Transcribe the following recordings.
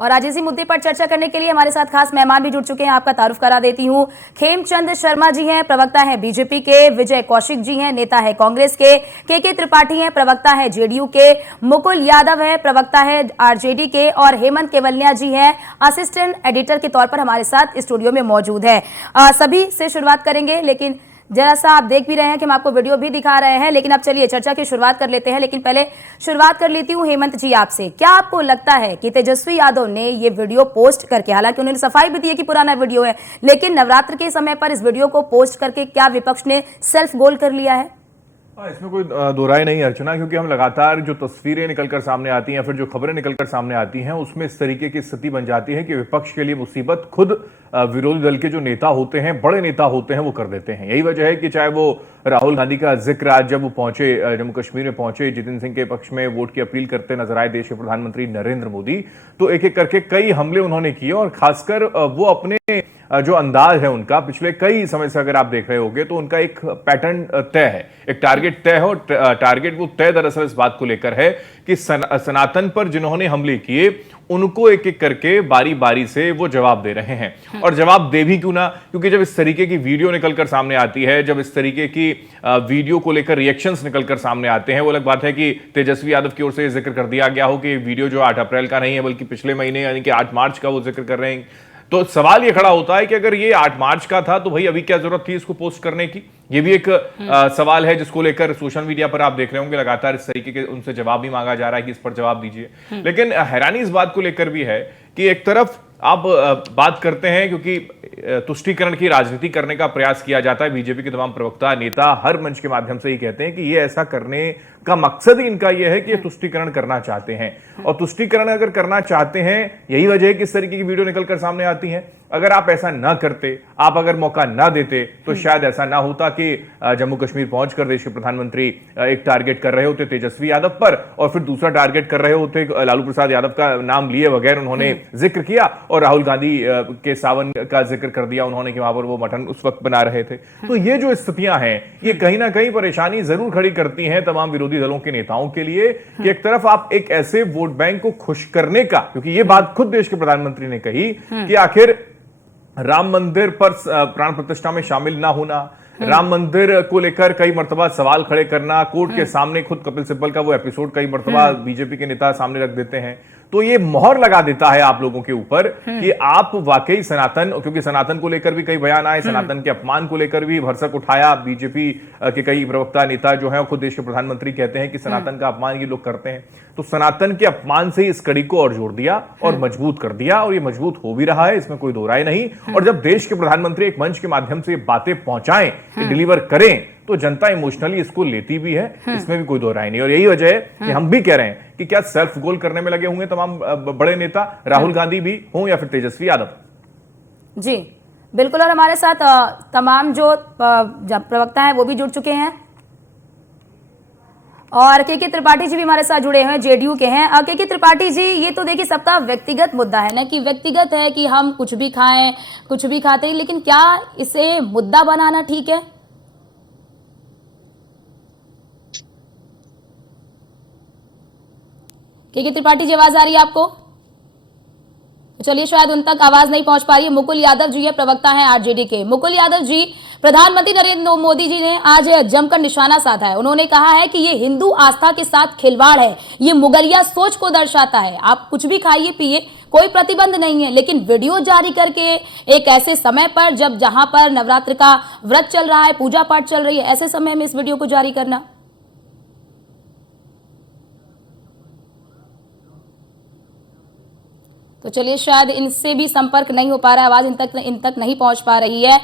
और आज इसी मुद्दे पर चर्चा करने के लिए हमारे साथ खास मेहमान भी जुड़ चुके हैं। आपका तारुफ करा देती हूँ। खेमचंद शर्मा जी हैं, प्रवक्ता हैं बीजेपी के। विजय कौशिक जी हैं, नेता है कांग्रेस के त्रिपाठी हैं, प्रवक्ता है जेडीयू के। मुकुल यादव है, प्रवक्ता है आरजेडी के। और हेमंत केवलिया जी हैं, असिस्टेंट एडिटर के तौर पर हमारे साथ स्टूडियो में मौजूद है। सभी से शुरुआत करेंगे, लेकिन जरा सा आप देख भी रहे हैं कि हम आपको वीडियो भी दिखा रहे हैं। लेकिन अब चलिए चर्चा की शुरुआत कर लेते हैं। लेकिन पहले शुरुआत कर लेती हूं हेमंत जी आपसे। क्या आपको लगता है कि तेजस्वी यादव ने ये वीडियो पोस्ट करके, हालांकि उन्होंने सफाई भी दी है कि पुराना वीडियो है, लेकिन नवरात्र के समय पर इस वीडियो को पोस्ट करके क्या विपक्ष ने सेल्फ गोल कर लिया है? इसमें कोई दो राय नहीं अर्चना, क्योंकि हम लगातार जो तस्वीरें निकलकर सामने आती हैं या फिर जो खबरें निकलकर सामने आती हैं उसमें इस तरीके की स्थिति बन जाती है कि विपक्ष के लिए मुसीबत खुद विरोधी दल के जो नेता होते हैं, बड़े नेता होते हैं, वो कर देते हैं। यही वजह है कि चाहे वो राहुल गांधी का जिक्र आज जब वो पहुंचे, जम्मू कश्मीर में पहुंचे, जितेंद्र सिंह के पक्ष में वोट की अपील करते नजर आए देश के प्रधानमंत्री नरेंद्र मोदी, तो एक एक करके कई हमले उन्होंने किए। और खासकर वो अपने जो अंदाज है उनका, पिछले कई समय से अगर आप देख रहे होंगे तो उनका एक पैटर्न तय है, एक टारगेट तय है। और टारगेट वो तय दरअसल इस बात को लेकर है कि सनातन पर जिन्होंने हमले किए उनको एक एक करके बारी बारी से वो जवाब दे रहे हैं। और जवाब दे भी क्यों ना, क्योंकि जब इस तरीके की वीडियो निकलकर सामने आती है, जब इस तरीके की वीडियो को लेकर रिएक्शंस निकलकर सामने आते हैं, वो अलग बात है कि तेजस्वी यादव की ओर से जिक्र कर दिया गया हो कि वीडियो जो 8 अप्रैल का नहीं है बल्कि पिछले महीने यानी कि 8 मार्च का वो जिक्र कर रहे हैं, तो सवाल ये खड़ा होता है कि अगर ये 8 मार्च का था तो भाई अभी क्या जरूरत थी इसको पोस्ट करने की? ये भी एक सवाल है जिसको लेकर सोशल मीडिया पर आप देख रहे होंगे लगातार इस तरीके के उनसे जवाब भी मांगा जा रहा है कि इस पर जवाब दीजिए। लेकिन हैरानी इस बात को लेकर भी है कि एक तरफ आप बात करते हैं क्योंकि तुष्टीकरण की राजनीति करने का प्रयास किया जाता है। बीजेपी के तमाम प्रवक्ता, नेता हर मंच के माध्यम से ही कहते हैं कि ये ऐसा करने का मकसद ही इनका यह है कि ये तुष्टीकरण करना चाहते हैं। और तुष्टीकरण अगर करना चाहते हैं, यही वजह है कि इस तरीके की वीडियो निकलकर सामने आती है। अगर आप ऐसा ना करते, आप अगर मौका ना देते, तो शायद ऐसा ना होता कि जम्मू कश्मीर पहुंचकर देश के प्रधानमंत्री एक टारगेट कर रहे होते तेजस्वी यादव पर, और फिर दूसरा टारगेट कर रहे होते लालू प्रसाद यादव का नाम लिए बगैर उन्होंने जिक्र किया, और राहुल गांधी के सावन का जिक्र कर दिया उन्होंने कि वहां पर वो मटन उस वक्त बना रहे थे। तो ये जो स्थितियां हैं, ये कहीं ना कहीं परेशानी जरूर खड़ी करती हैं तमाम विरोधी दलों के नेताओं के लिए कि एक तरफ आप एक ऐसे वोट बैंक को खुश करने का, क्योंकि ये बात खुद देश के प्रधानमंत्री ने कही कि आखिर राम मंदिर पर प्राण प्रतिष्ठा में शामिल ना होना, राम मंदिर को लेकर कई मर्तबा सवाल खड़े करना, कोर्ट के सामने खुद कपिल सिब्बल का वो एपिसोड कई मर्तबा बीजेपी के नेता सामने रख देते हैं, तो ये मोहर लगा देता है आप लोगों के ऊपर कि आप वाकई सनातन, क्योंकि सनातन को लेकर भी कई बयान आए, सनातन के अपमान को लेकर भी भरसक उठाया। बीजेपी के कई प्रवक्ता, नेता जो हैं, खुद देश के प्रधानमंत्री कहते हैं कि सनातन का अपमान ये लोग करते हैं। तो सनातन के अपमान से इस कड़ी को और जोड़ दिया और मजबूत कर दिया, और ये मजबूत हो भी रहा है, इसमें कोई दो राय नहीं। और जब देश के प्रधानमंत्री एक मंच के माध्यम से बातें पहुंचाएं, डिलीवर करें, तो जनता इमोशनली इसको लेती भी है, इसमें भी कोई दो राय नहीं। और यही वजह है कि हम भी कह रहे हैं कि क्या सेल्फ गोल करने में लगे होंगे तमाम बड़े नेता, राहुल गांधी भी हों या फिर तेजस्वी यादव? जी बिल्कुल। और हमारे साथ तमाम जो प्रवक्ता हैं वो भी जुड़ चुके हैं, और के त्रिपाठी जी भी हमारे साथ जुड़े हुए हैं, जेडीयू के हैं। के त्रिपाठी जी, ये तो देखिए सबका व्यक्तिगत मुद्दा है ना, कि व्यक्तिगत है कि हम कुछ भी खाएं, कुछ भी खाते हैं, लेकिन क्या इसे मुद्दा बनाना ठीक है? के त्रिपाठी जी, आवाज आ रही है आपको? तो चलिए, शायद उन तक आवाज नहीं पहुंच पा रही है। मुकुल यादव जी है, प्रवक्ता है आरजेडी के। मुकुल यादव जी, प्रधानमंत्री नरेंद्र मोदी जी ने आज जमकर निशाना साधा है। उन्होंने कहा है कि ये हिंदू आस्था के साथ खिलवाड़ है, ये मुगलिया सोच को दर्शाता है। आप कुछ भी खाइए पिए, कोई प्रतिबंध नहीं है, लेकिन वीडियो जारी करके एक ऐसे समय पर जब जहां पर नवरात्र का व्रत चल रहा है, पूजा पाठ चल रही है, ऐसे समय में इस वीडियो को जारी करना। तो चलिए, शायद इनसे भी संपर्क नहीं हो पा रहा है, आवाज इन तक नहीं पहुंच पा रही है।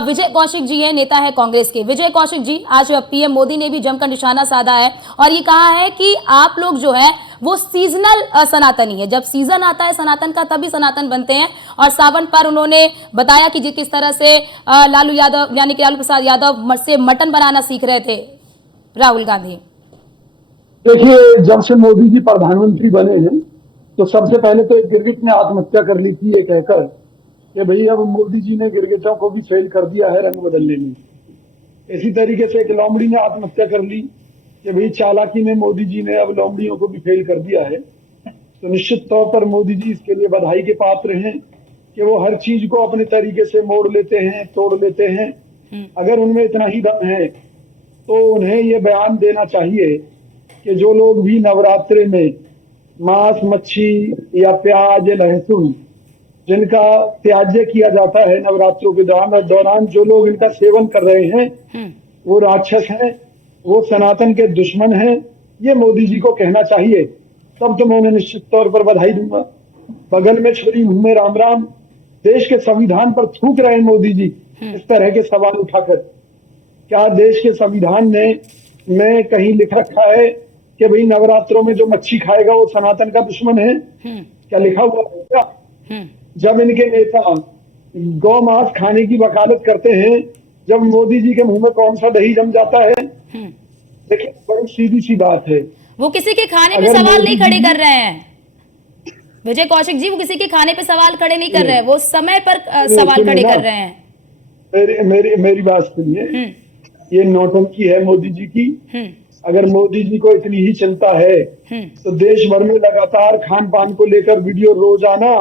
विजय कौशिक जी है, नेता है कांग्रेस के। विजय कौशिक जी, आज पीएम मोदी ने भी जमकर निशाना साधा है और ये कहा है कि आप लोग जो है वो सीजनल सनातनी है, जब सीजन आता है सनातन का तभी सनातन बनते हैं। और सावन पर उन्होंने बताया कि किस तरह से लालू यादव यानी कि लालू प्रसाद यादव से मटन बनाना सीख रहे थे राहुल गांधी। देखिए, जब से मोदी जी प्रधानमंत्री बने हैं तो सबसे पहले तो एक गिरगिट ने आत्महत्या कर ली थी, ये कहकर कि भाई अब मोदी जी ने गिरगिटों को भी फेल कर दिया है रंग बदलने में। इसी तरीके से एक लोमड़ी ने आत्महत्या कर ली कि भाई चालाकी में मोदी जी ने अब लोमड़ियों को भी फेल कर दिया है। तो निश्चित तौर पर मोदी जी इसके लिए बधाई के पात्र हैं कि वो हर चीज को अपने तरीके से मोड़ लेते हैं, तोड़ लेते हैं। अगर उनमें इतना ही दम है तो उन्हें ये बयान देना चाहिए कि जो लोग भी नवरात्रि में मांस, मच्छी या प्याज या लहसुन जिनका त्याज्य किया जाता है नवरात्रों के दौरान जो लोग इनका सेवन कर रहे हैं वो राक्षस हैं, वो सनातन के दुश्मन हैं। ये मोदी जी को कहना चाहिए, तब तो मैं उन्हें निश्चित तौर पर बधाई दूंगा। बगल में छुरी मुंह में राम राम, देश के संविधान पर थूक रहे हैं मोदी जी इस तरह के सवाल उठाकर। क्या देश के संविधान में कहीं लिख रखा है कि भाई नवरात्रों में जो मच्छी खाएगा वो सनातन का दुश्मन है? क्या लिखा हुआ है क्या? जब इनके नेता गौ मांस खाने की वकालत करते हैं, जब मोदी जी के मुंह में कौन सा दही जम जाता है? देखिए, बड़ी सीधी सी बात है। वो किसी के खाने पे अगर सवाल मोदी नहीं खड़े जी- कर रहे हैं विजय कौशिक जी, वो किसी के खाने पे सवाल खड़े नहीं कर रहे हैं, वो समय पर सवाल सुनिए खड़े ना, कर रहे हैं। मेरी बात सुनिए। ये नौटंकी है मोदी जी की। अगर मोदी जी को इतनी ही चिंता है तो देश भर में लगातार खान पान को लेकर वीडियो रोजाना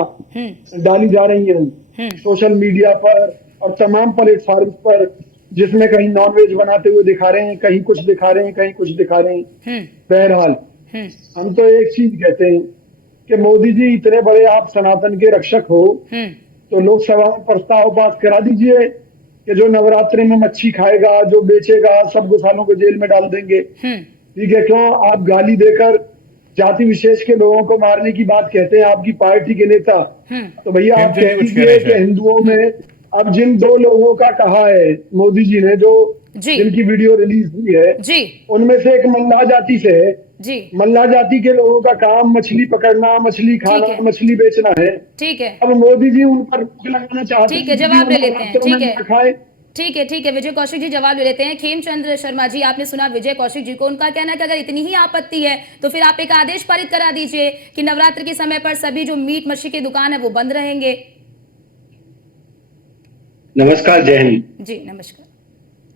डाली जा रही है सोशल मीडिया पर और तमाम प्लेटफॉर्म पर, जिसमें कहीं नॉनवेज बनाते हुए दिखा रहे हैं, कहीं कुछ दिखा रहे हैं, कहीं कुछ दिखा रहे हैं। बहरहाल हम तो एक चीज कहते हैं कि मोदी जी इतने बड़े आप सनातन के रक्षक हो तो लोकसभा में प्रस्ताव पास करा दीजिए कि जो नवरात्रि में मच्छी खाएगा, जो बेचेगा, सब गुसालों को जेल में डाल देंगे। ठीक है, क्यों आप गाली देकर जाति विशेष के लोगों को मारने की बात कहते हैं, आपकी पार्टी के नेता? तो भैया आप कह दीजिए कि हिंदुओं में अब जिन दो लोगों का कहा है मोदी जी ने, जो जिनकी वीडियो रिलीज हुई है, उनमें से एक मल्लाह जाति से है। मल्लाह जाति के लोगों का काम मछली पकड़ना, मछली खाना, मछली बेचना है। ठीक है, अब मोदी जी उन पर रोक लगाना चाहते हैं। ठीक है, जवाब ले लेते हैं। ठीक है, खाए। ठीक है विजय कौशिक जी, जवाब ले लेते हैं। खेमचंद शर्मा जी, आपने सुना विजय कौशिक जी को, उनका कहना है कि अगर इतनी ही आपत्ति है तो फिर आप एक आदेश पारित करा दीजिए कि नवरात्र के समय पर सभी जो मीट मच्छी की दुकान है वो बंद रहेंगे। नमस्कार, जय हिंद। जी नमस्कार।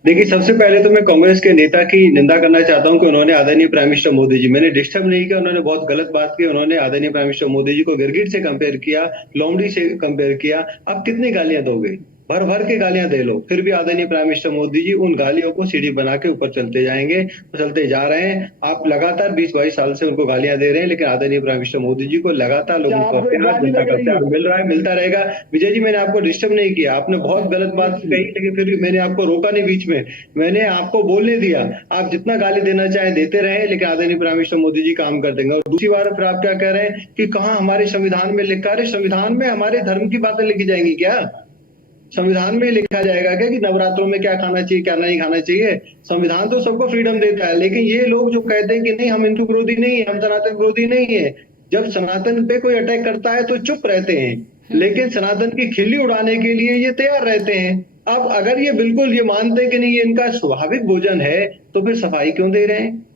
देखिए, सबसे पहले तो मैं कांग्रेस के नेता की निंदा करना चाहता हूं कि उन्होंने आदरणीय प्राइम मिनिस्टर मोदी जी, मैंने डिस्टर्ब नहीं किया, उन्होंने बहुत गलत बात की। उन्होंने आदरणीय प्राइम मिनिस्टर मोदी जी को गिरगिट से कंपेयर किया, लोमड़ी से कंपेयर किया। आप कितनी गालियां दोगे? भर भर के गालियां दे लो, फिर भी आदरणीय प्राइम मिनिस्टर मोदी जी उन गालियों को सीढ़ी बना के ऊपर चलते जाएंगे, चलते जा रहे हैं। आप लगातार 20-22 साल से उनको गालियां दे रहे हैं, लेकिन आदरणीय प्राइम मिनिस्टर मोदी जी को लगातार लोगों को प्यार, जनता का प्यार मिल रहा है, मिलता रहेगा। विजय जी, मैंने आपको डिस्टर्ब नहीं किया, आपने बहुत गलत बात कही, लेकिन फिर भी मैंने आपको रोका नहीं बीच में, मैंने आपको बोलने दिया। आप जितना गाली देना चाहें देते रहे, लेकिन आदरणीय प्राइम मिनिस्टर मोदी जी काम कर देंगे। और दूसरी बार फिर आप क्या कह रहे हैं कि कहाँ हमारे संविधान में लिखा है? संविधान में हमारे धर्म की बातें लिखी जाएंगी क्या? संविधान में लिखा जाएगा क्या कि नवरात्रों में क्या खाना चाहिए, क्या नहीं खाना चाहिए? संविधान तो सबको फ्रीडम देता है, लेकिन ये लोग जो कहते हैं कि नहीं हम हिंदू विरोधी नहीं है, हम सनातन विरोधी नहीं है, जब सनातन पे कोई अटैक करता है तो चुप रहते हैं, लेकिन सनातन की खिल्ली उड़ाने के लिए ये तैयार रहते हैं। अब अगर ये बिल्कुल ये मानते हैं कि नहीं ये इनका स्वाभाविक भोजन है, तो फिर सफाई क्यों दे रहे हैं?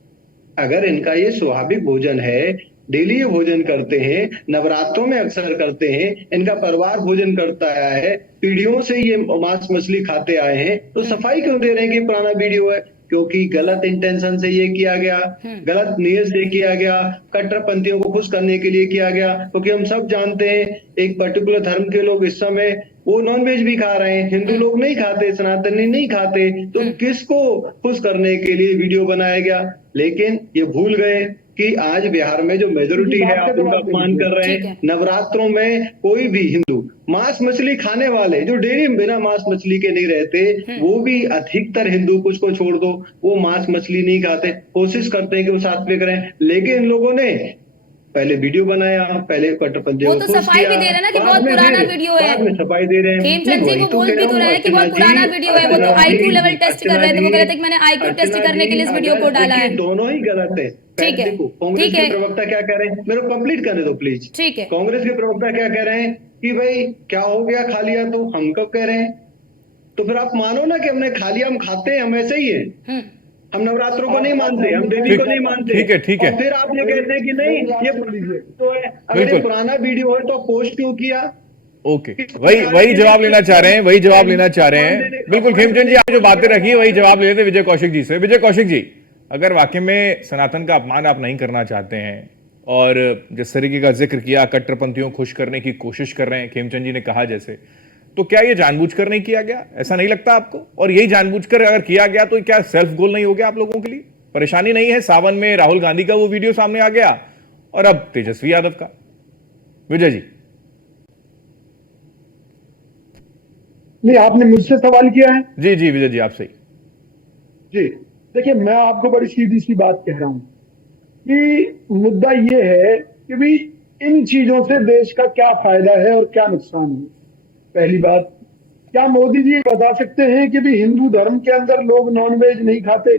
अगर इनका ये स्वाभाविक भोजन है, डेली ये भोजन करते हैं, नवरात्रों में अक्सर करते हैं, इनका परिवार भोजन करता आया है, पीढ़ियों से ये मांस मछली खाते आए हैं, तो सफाई क्यों दे रहे हैं कि पुराना वीडियो है? क्योंकि गलत इंटेंशन से ये किया गया, गलत नीयत से किया गया, कट्टरपंथियों को खुश करने के लिए किया गया। क्योंकि हम सब जानते हैं एक पर्टिकुलर धर्म के लोग इस समय वो नॉनवेज भी खा रहे हैं, हिंदू लोग नहीं खाते, सनातनी नहीं खाते, तो किसको खुश करने के लिए वीडियो बनाया गया? लेकिन ये भूल गए कि आज बिहार में जो मेजोरिटी है आप उनका अपमान कर रहे हैं। नवरात्रों में कोई भी हिंदू मांस मछली खाने वाले जो डेली बिना मांस मछली के नहीं रहते, वो भी अधिकतर हिंदू, कुछ को छोड़ दो, वो मांस मछली नहीं खाते, कोशिश करते हैं कि वो सात्विक रहें, लेकिन इन लोगों ने पहले वीडियो बनाया, पहले कट्टरपंथियों को तो सफाई भी दे रहे हैं ना कि बहुत पुराना वीडियो है, बाद में सफाई दे रहे हैं। खेमचंद जी वो बोल भी तो रहे हैं कि बहुत पुराना वीडियो है, वो तो आईक्यू लेवल टेस्ट कर रहे थे, वो कह रहे थे कि मैंने आईक्यू टेस्ट करने के लिए इस वीडियो को डाला है। दोनों ही गलत है। ठीक है, कांग्रेस के प्रवक्ता क्या कह रहे हैं, मेरे को कंप्लीट करने दो प्लीज। ठीक है, कांग्रेस के प्रवक्ता क्या कह रहे हैं कि भाई क्या हो गया खा लिया, तो हम कब कह रहे हैं? तो फिर आप मानो ना कि हमने खा लिया, हम खाते हैं, हम ऐसे ही है, हम नवरात्रों को नहीं मानते, हम देवी को नहीं मानते। ठीक है। और फिर आप ये कहते हैं कि नहीं ये तो है, अगर ये पुराना वीडियो है तो पोस्ट क्यों किया? ओके, वही जवाब लेना चाह रहे हैं, वही जवाब लेना चाह रहे हैं। बिल्कुल खेमचंद जी, आप जो बातें रखी वही जवाब ले लेते विजय कौशिक जी से। विजय कौशिक जी, अगर वाकई में सनातन का अपमान आप नहीं करना चाहते हैं और जिस तरीके का जिक्र किया, कट्टरपंथियों को खुश करने की कोशिश कर रहे हैं, खेमचंद जी ने कहा जैसे, तो क्या ये जानबूझकर नहीं किया गया? ऐसा नहीं लगता आपको? और यही जानबूझकर अगर किया गया तो क्या सेल्फ गोल नहीं हो गया आप लोगों के लिए? परेशानी नहीं है सावन में राहुल गांधी का वो वीडियो सामने आ गया और अब तेजस्वी यादव का। विजय जी। नहीं, आपने मुझसे सवाल किया है। जी जी विजय जी, आपसे ही। जी देखिए, मैं आपको बड़ी सीधी सी बात कह रहा हूं कि मुद्दा ये है कि भाई इन चीजों से देश का क्या फायदा है और क्या नुकसान है। पहली बात, क्या मोदी जी बता सकते हैं कि भी हिंदू धर्म के अंदर लोग नॉनवेज नहीं खाते?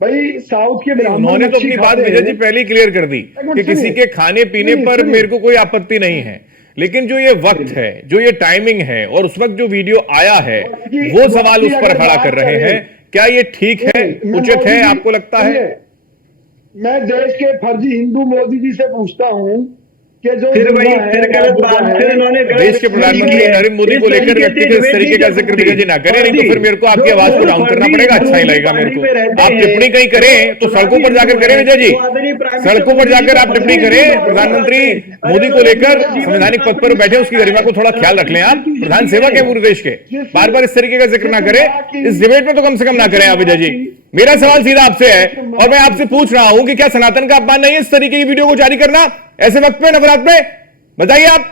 भाई साउथ के ब्राह्मण उन्होंने तो मच्छी अपनी बात खाते विजय जी हैं। पहले ही क्लियर कर दी कि किसी के खाने पीने पर मेरे को कोई आपत्ति नहीं है, लेकिन जो ये वक्त है, जो ये टाइमिंग है और उस वक्त जो वीडियो आया है, वो सवाल उस पर खड़ा कर रहे हैं। क्या ये ठीक है, उचित है, आपको लगता है? मैं देश के फर्जी हिंदू मोदी जी से पूछता हूं कि जो फिर गलत बात, फिर उन्होंने देश के प्रधानमंत्री नरेंद्र मोदी को लेकर व्यक्तिगत इस तरीके का जिक्र विजय जी ना करें, नहीं तो फिर मेरे को आपकी आवाज को डाउन करना पड़ेगा। अच्छा ही लगेगा मेरे को। आप टिप्पणी कहीं करें तो सड़कों पर जाकर करें विजय जी, सड़कों पर जाकर आप टिप्पणी करें। प्रधानमंत्री मोदी को लेकर संवैधानिक पद पर बैठे, उसकी गरिमा को थोड़ा ख्याल रख लें। आप प्रधान सेवक है पूरे देश के, बार बार इस तरीके का जिक्र ना करें। इस डिबेट में तो कम से कम ना करें आप विजय जी। मेरा सवाल सीधा आपसे है और मैं आपसे पूछ रहा हूं कि क्या सनातन का अपमान नहीं है इस तरीके की वीडियो को जारी करना ऐसे वक्त पे, नवरात्र में? बताइए आप।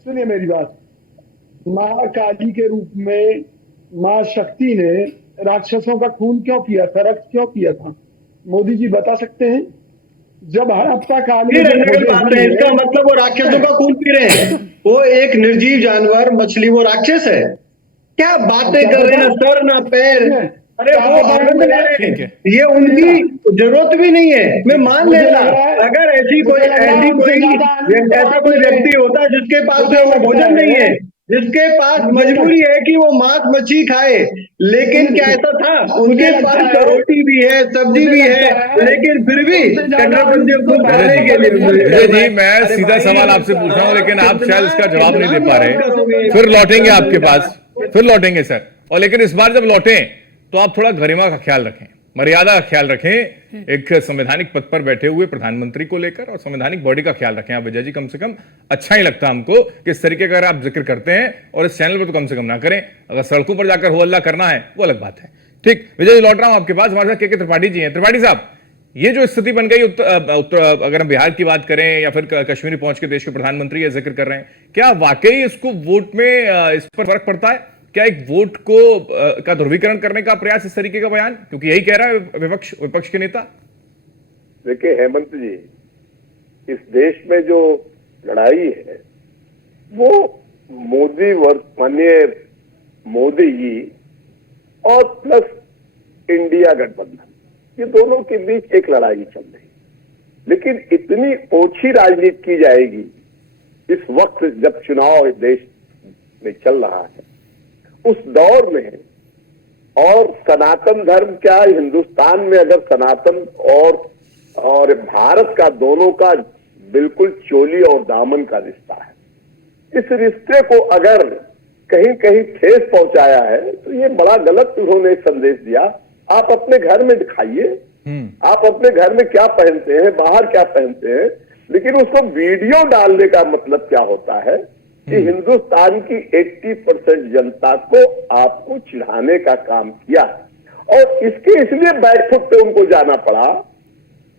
सुनिए मेरी बात। मां काली के रूप में मां शक्ति ने राक्षसों का खून क्यों किया था, रक्त क्यों किया था? मोदी जी बता सकते हैं? जब हड़प्पा काल में इसका मतलब वो राक्षसों का खून पी रहे हैं? वो एक निर्जीव जानवर मछली, वो राक्षस है? क्या बातें कर रहे हैं, सर ना पैर। अरे वो आनंद ले रहे हैं, ये उनकी जरूरत भी नहीं है। मैं मान लेता अगर ऐसा कोई व्यक्ति होता जिसके पास वो भोजन नहीं है, जिसके पास मजबूरी है कि वो मांस मछली खाए, लेकिन क्या ऐसा था? उनके पास रोटी भी है, सब्जी भी है, लेकिन फिर भी कट्टरपंथियों को खाने के लिए। जी मैं सीधा सवाल आपसे पूछ रहा हूं, लेकिन आप शायद इसका जवाब नहीं दे पा रहे। फिर लौटेंगे आपके पास, फिर लौटेंगे सर। और लेकिन इस बार जब लौटे तो आप थोड़ा गरिमा का ख्याल रखें, मर्यादा का ख्याल रखें, एक संवैधानिक पद पर बैठे हुए प्रधानमंत्री को लेकर, और संवैधानिक बॉडी का ख्याल रखें आप विजय जी। कम से कम अच्छा ही लगता हमको कि इस तरीके का अगर आप जिक्र करते हैं, और इस चैनल पर तो कम से कम ना करें। अगर सड़कों पर जाकर हो हल्ला करना है वो अलग बात है। ठीक विजय जी, लौट रहा हूं आपके पास। हमारे साथ के त्रिपाठी जी हैं। त्रिपाठी साहब, ये जो स्थिति बन गई अगर हम बिहार की बात करें या फिर कश्मीर पहुंच के देश के प्रधानमंत्री ये जिक्र कर रहे हैं, क्या वाकई इसको वोट में इस पर फर्क पड़ता है? क्या एक वोट को का ध्रुवीकरण करने का प्रयास इस तरीके का बयान, क्योंकि यही कह रहा है विपक्ष के नेता? देखिए हेमंत जी, इस देश में जो लड़ाई है वो माननीय मोदी जी और प्लस इंडिया गठबंधन, ये दोनों के बीच एक लड़ाई चल रही है। लेकिन इतनी ओछी राजनीति की जाएगी इस वक्त जब चुनाव इस देश में चल रहा है, उस दौर में। और सनातन धर्म क्या, हिंदुस्तान में अगर सनातन और भारत का दोनों का बिल्कुल चोली और दामन का रिश्ता है। इस रिश्ते को अगर कहीं कहीं ठेस पहुंचाया है तो ये बड़ा गलत उन्होंने संदेश दिया। आप अपने घर में दिखाइए, आप अपने घर में क्या पहनते हैं, बाहर क्या पहनते हैं, लेकिन उसको वीडियो डालने का मतलब क्या होता है कि हिंदुस्तान की 80% जनता को आपको चिढ़ाने का काम किया, और इसके इसलिए बैकफुट पे उनको जाना पड़ा।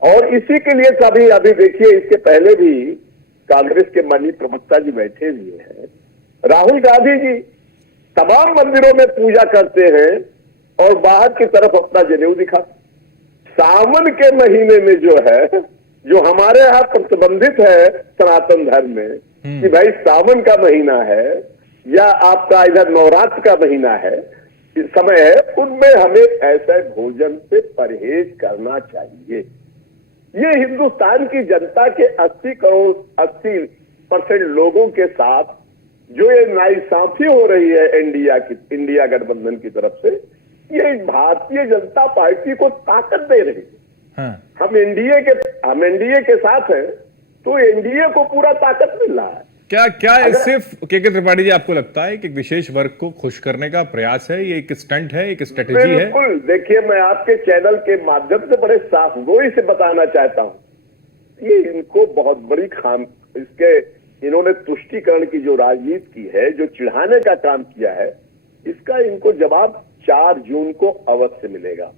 और इसी के लिए कभी अभी देखिए, इसके पहले भी कांग्रेस के माननीय प्रवक्ता जी बैठे हुए हैं, राहुल गांधी जी तमाम मंदिरों में पूजा करते हैं और बाहर की तरफ अपना जनेऊ दिखाते। सावन के महीने में जो है, जो हमारे यहाँ प्रतिबंधित है सनातन धर्म में कि भाई सावन का महीना है या आपका इधर नवरात्र का महीना है, समय है, उनमें हमें ऐसे भोजन से परहेज करना चाहिए। ये हिंदुस्तान की जनता के 80% लोगों के साथ जो ये नाइंसाफी हो रही है इंडिया गठबंधन की तरफ से, ये भारतीय जनता पार्टी को ताकत दे रही है। हाँ। हम एनडीए के साथ हैं तो एनडीए को पूरा ताकत मिल रहा है। क्या सिर्फ के त्रिपाठी जी आपको लगता है कि एक विशेष वर्ग को खुश करने का प्रयास है, ये एक स्टंट है, एक स्ट्रेटेजी है? बिल्कुल। देखिए, मैं आपके चैनल के माध्यम से बड़े साफ गोई से बताना चाहता हूं ये इनको बहुत बड़ी इसके इन्होंने तुष्टीकरण की जो राजनीति की है, जो चिढ़ाने का काम किया है, इसका इनको जवाब 4 जून को अवश्य मिलेगा।